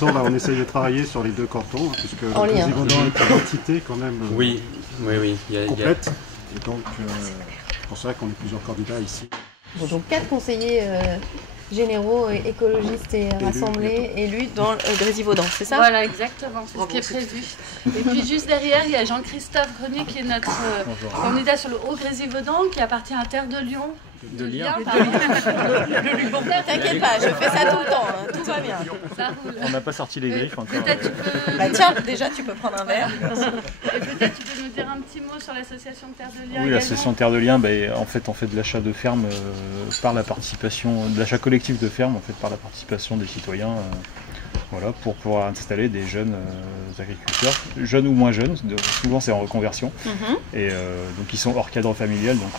Là, on essaye de travailler sur les deux cantons, puisque le Grésivaudan est une entité quand même complète. Et donc, c'est pour ça qu'on est plusieurs candidats ici. Bon, donc 4 conseillers généraux, écologistes et rassemblés, élus dans le Grésivaudan, c'est ça? Voilà, exactement, c'est ce qui est prévu. Et puis juste derrière, il y a Jean-Christophe Grenier qui est notre candidat sur le Haut-Grésivaudan, qui appartient à Terre de Lion. De Lyon. T'inquiète pas, je fais ça tout le temps, hein, tout va bien. Ça roule. On n'a pas sorti les griffes encore. Peut-être tu peux... Bah tiens, déjà tu peux prendre un verre. Et peut-être tu peux nous dire un petit mot sur l'association Terre de Lion. Oui, l'association Terre de Lion, en fait, on fait de l'achat de ferme par la participation, de l'achat collectif de ferme, en fait, par la participation des citoyens. Voilà, pour pouvoir installer des jeunes agriculteurs, jeunes ou moins jeunes, souvent c'est en reconversion, et donc ils sont hors cadre familial, donc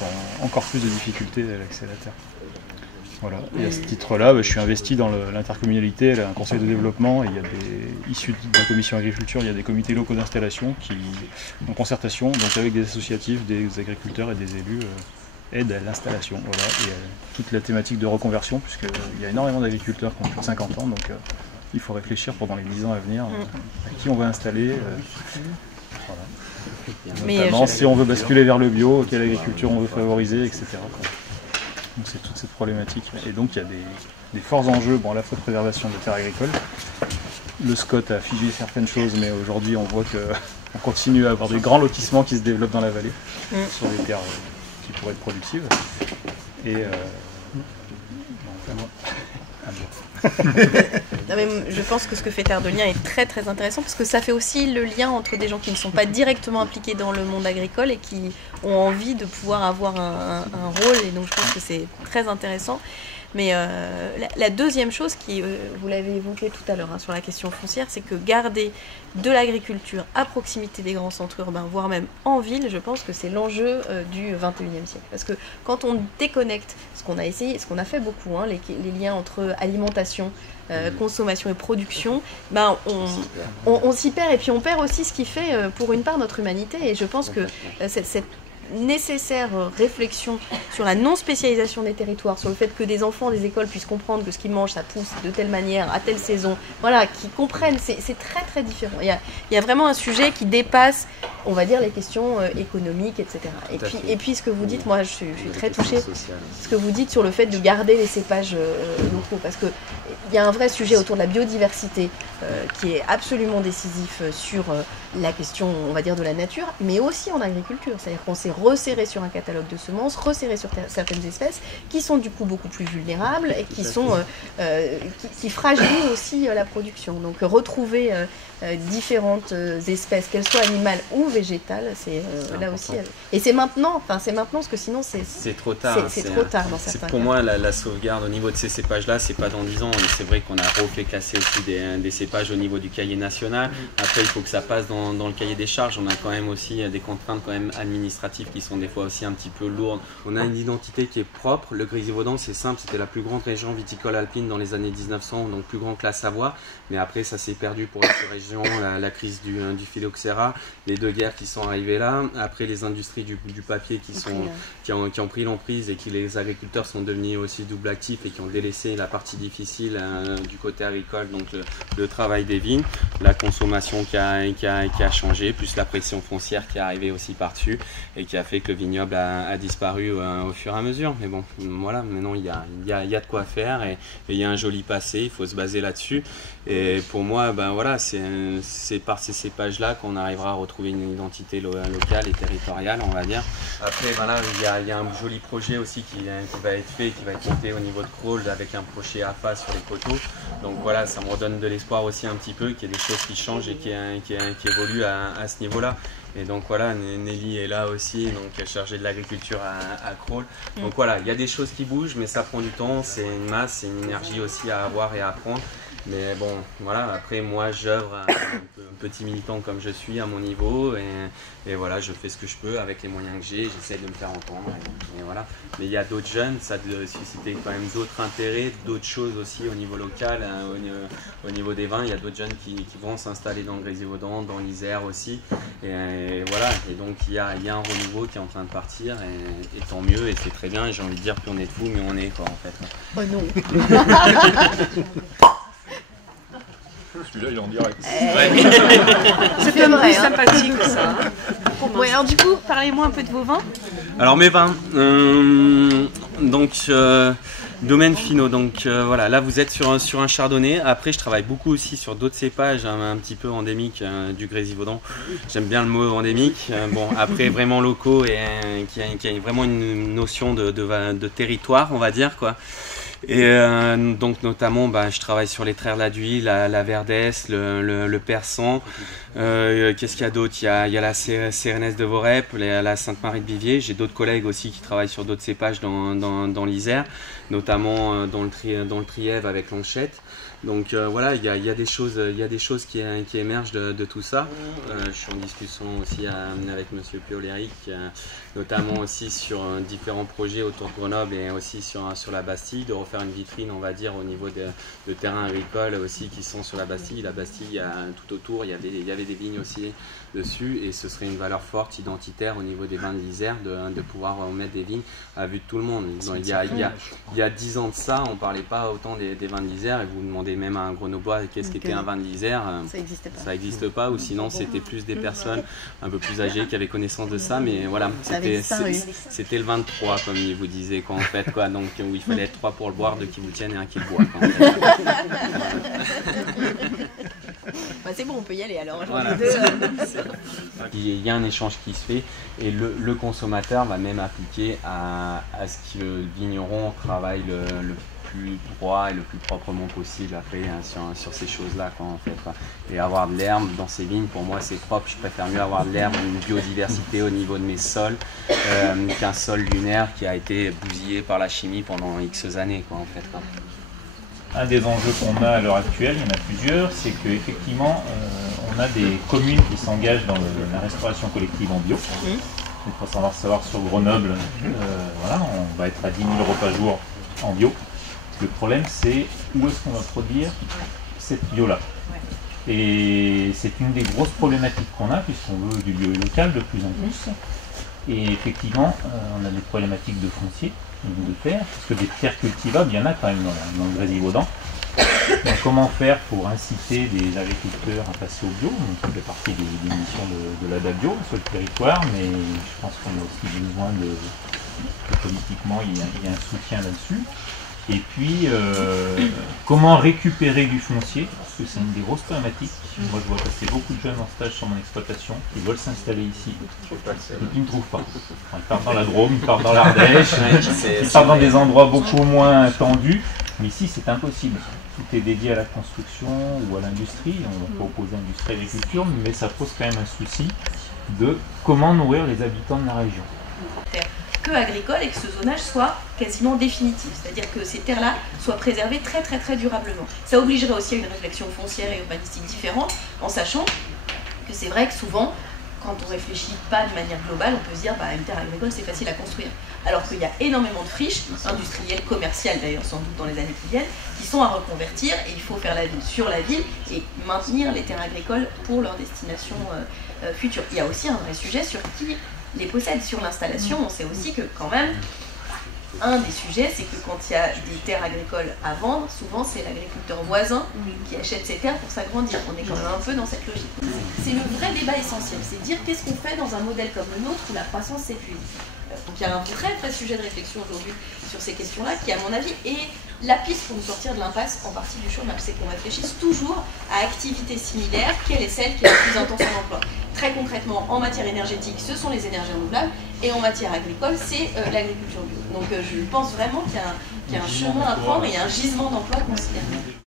encore plus de difficultés à l'accès à la terre. Voilà. Et à ce titre-là, je suis investi dans l'intercommunalité, un conseil de développement, et il y a issus de la commission agriculture, il y a des comités locaux d'installation qui, en concertation, donc avec des associatifs, des agriculteurs et des élus, aident à l'installation. Voilà. Et toute la thématique de reconversion, puisqu'il y a énormément d'agriculteurs qui ont plus de 50 ans, donc il faut réfléchir pendant les 10 ans à venir à qui on va installer. Voilà. Notamment si on veut basculer vers le bio, quelle agriculture on veut favoriser, etc. Donc c'est toute cette problématique. Et donc il y a des forts enjeux, à la fois de préservation des terres agricoles. Le SCOT a figé certaines choses, mais aujourd'hui on voit qu'on continue à avoir des grands lotissements qui se développent dans la vallée, sur des terres qui pourraient être productives. Et Non, mais je pense que ce que fait Terre de Lion est très très intéressant parce que ça fait aussi le lien entre des gens qui ne sont pas directement impliqués dans le monde agricole et qui ont envie de pouvoir avoir un rôle, et donc je pense que c'est très intéressant. Mais la deuxième chose, vous l'avez évoqué tout à l'heure sur la question foncière, c'est que garder de l'agriculture à proximité des grands centres urbains, voire même en ville, je pense que c'est l'enjeu du 21e siècle. Parce que quand on déconnecte, ce qu'on a essayé, ce qu'on a fait beaucoup, les liens entre alimentation, consommation et production, on s'y perd, et puis on perd aussi ce qui fait pour une part notre humanité. Et je pense que cette nécessaire réflexion sur la non-spécialisation des territoires, sur le fait que des enfants des écoles puissent comprendre que ce qu'ils mangent, ça pousse de telle manière, à telle saison, voilà, qu'ils comprennent, c'est très très différent. Il y a vraiment un sujet qui dépasse, on va dire, les questions économiques, etc. Et puis ce que vous dites, moi je suis très touchée, ce que vous dites sur le fait de garder les cépages locaux, parce qu'il y a un vrai sujet autour de la biodiversité qui est absolument décisif sur la question, on va dire, de la nature, mais aussi en agriculture. C'est-à-dire qu'on s'est resserré sur un catalogue de semences, resserré sur certaines espèces qui sont du coup beaucoup plus vulnérables et qui fragilisent aussi la production. Donc retrouver différentes espèces, qu'elles soient animales ou végétales, c'est là aussi. Et c'est maintenant, parce que sinon c'est trop tard. C'est trop tard dans certains cas. Pour moi, la sauvegarde au niveau de ces cépages-là, c'est pas dans 10 ans. Et c'est vrai qu'on a refait classer aussi des cépages au niveau du cahier national. Après, il faut que ça passe dans le cahier des charges. On a quand même aussi des contraintes quand même administratives qui sont des fois aussi un petit peu lourdes. On a une identité qui est propre. Le Grésivaudan, c'est simple, c'était la plus grande région viticole alpine dans les années 1900, donc plus grand que la Savoie. Mais après, ça s'est perdu pour la région, la crise du phylloxéra, les deux guerres qui sont arrivées là. Après, les industries du papier qui ont pris l'emprise et qui les agriculteurs sont devenus aussi double actifs et qui ont délaissé la partie difficile du côté agricole, donc le travail des vignes, la consommation qui a changé, plus la pression foncière qui est arrivée aussi par-dessus et qui a fait que le vignoble a disparu au fur et à mesure. Mais bon, voilà, maintenant il y a de quoi faire et il y a un joli passé, il faut se baser là-dessus. Et pour moi, voilà, c'est par ces cépages-là qu'on arrivera à retrouver une identité locale et territoriale, on va dire. Après, voilà, il y a un joli projet aussi qui va être fait, qui va être monté au niveau de Crawl avec un projet AFA sur les coteaux. Donc voilà, ça me redonne de l'espoir aussi un petit peu, qu'il y ait des choses qui changent et qui évoluent à ce niveau-là. Et donc voilà, Nelly est là aussi, donc chargée de l'agriculture à Crawl. Donc voilà, il y a des choses qui bougent, mais ça prend du temps, c'est une masse, c'est une énergie aussi à avoir et à apprendre. Mais bon, voilà, après moi j'œuvre un petit militant comme je suis à mon niveau et voilà, je fais ce que je peux avec les moyens que j'ai, j'essaie de me faire entendre et voilà. Mais il y a d'autres jeunes, ça doit susciter quand même d'autres intérêts, d'autres choses aussi au niveau local, au niveau des vins, il y a d'autres jeunes qui vont s'installer dans le Grésivaudan, dans l'Isère aussi. Et voilà, et donc il y a un renouveau qui est en train de partir et tant mieux, et c'est très bien, et j'ai envie de dire plus on est de fous, mais on est quoi en fait. Oh non. celui-là il est en direct. C'est pas vrai, sympathique ça. Ouais, alors du coup, parlez-moi un peu de vos vins. Alors mes vins, donc domaine finaux, donc voilà, là vous êtes sur un chardonnay. Après je travaille beaucoup aussi sur d'autres cépages un petit peu endémiques du Grésivaudan. J'aime bien le mot endémique, bon après vraiment locaux et qui a vraiment une notion de territoire, on va dire quoi. Et donc notamment je travaille sur les Trerla d'Huile, la Verdesse, le Persan. Qu'est-ce qu'il y a d'autre? Il y a la Cérénesse de Vorep, la Sainte-Marie de Vivier. J'ai d'autres collègues aussi qui travaillent sur d'autres cépages dans l'Isère, notamment dans le Trièvre avec l'Anchette. Donc voilà, il y a des choses qui émergent de tout ça. Je suis en discussion aussi avec Monsieur Pio-Léric, notamment aussi sur différents projets autour de Grenoble et aussi sur la Bastille, de refaire une vitrine, on va dire, au niveau de terrains agricoles aussi qui sont sur la Bastille. La Bastille, tout autour, il y avait des vignes aussi dessus, et ce serait une valeur forte, identitaire au niveau des vins de l'Isère, de pouvoir mettre des vignes à vue de tout le monde. Donc, il y a 10 ans de ça, on ne parlait pas autant des vins de l'Isère, et vous demandez même à un Grenoblois qu'est-ce qu'était un vin de l'Isère, ça n'existe pas, ou sinon c'était plus des personnes un peu plus âgées qui avaient connaissance de ça, mais voilà, c'était le 23 comme il vous disait quoi, en fait, quoi, donc où il fallait être 3 pour le boire, 2 qui vous tiennent et 1 qui le boit quoi, en fait. C'est bon, on peut y aller alors. Voilà. Il y a un échange qui se fait, et le consommateur va même appliquer à ce que le vigneron travaille le plus droit et le plus proprement possible après sur ces choses-là quoi, en fait, quoi. Et avoir de l'herbe dans ces vignes, pour moi c'est propre. Je préfère mieux avoir de l'herbe, une biodiversité au niveau de mes sols qu'un sol lunaire qui a été bousillé par la chimie pendant X années quoi, en fait, quoi. Un des enjeux qu'on a à l'heure actuelle, il y en a plusieurs, c'est qu'effectivement on a des communes qui s'engagent dans la restauration collective en bio. Il faut savoir sur Grenoble, voilà, on va être à 10 000 repas jour en bio. Le problème c'est où est-ce qu'on va produire cette bio-là. Et c'est une des grosses problématiques qu'on a, puisqu'on veut du bio local de plus en plus. Et effectivement, on a des problématiques de foncier, de terre, parce que des terres cultivables, il y en a quand même dans le Grésivaudan. Donc comment faire pour inciter des agriculteurs à passer au bio? Donc ça fait partie des missions de l'ADA Bio sur le territoire, mais je pense qu'on a aussi besoin politiquement, il y a un soutien là-dessus. Et puis, comment récupérer du foncier, parce que c'est une des grosses problématiques. Moi, je vois passer beaucoup de jeunes en stage sur mon exploitation qui veulent s'installer ici et qui ne trouvent pas. Ils partent dans la Drôme, ils partent dans l'Ardèche, ils partent dans des endroits beaucoup moins tendus, mais ici, c'est impossible. Tout est dédié à la construction ou à l'industrie. On va pas opposer industrie et agriculture, mais ça pose quand même un souci de comment nourrir les habitants de la région. Agricole, et que ce zonage soit quasiment définitif, c'est-à-dire que ces terres-là soient préservées très très très durablement. Ça obligerait aussi à une réflexion foncière et urbanistique différente, en sachant que c'est vrai que souvent, quand on réfléchit pas de manière globale, on peut se dire une terre agricole c'est facile à construire, alors qu'il y a énormément de friches, industrielles, commerciales d'ailleurs sans doute dans les années qui viennent, qui sont à reconvertir, et il faut faire la ville sur la ville et maintenir les terres agricoles pour leur destination future. Il y a aussi un vrai sujet sur qui les possède sur l'installation. On sait aussi que quand même, un des sujets, c'est que quand il y a des terres agricoles à vendre, souvent c'est l'agriculteur voisin qui achète ces terres pour s'agrandir. On est quand même un peu dans cette logique. C'est le vrai débat essentiel, c'est de dire qu'est-ce qu'on fait dans un modèle comme le nôtre où la croissance s'épuise. Donc il y a un vrai sujet de réflexion aujourd'hui sur ces questions-là qui, à mon avis, est la piste pour nous sortir de l'impasse en partie du chômage. C'est qu'on réfléchisse toujours à activités similaires, quelle est celle qui est la plus intense en emploi. Très concrètement, en matière énergétique, ce sont les énergies renouvelables, et en matière agricole, c'est l'agriculture bio. Donc je pense vraiment qu'il y a un chemin à prendre et un gisement d'emploi considérable.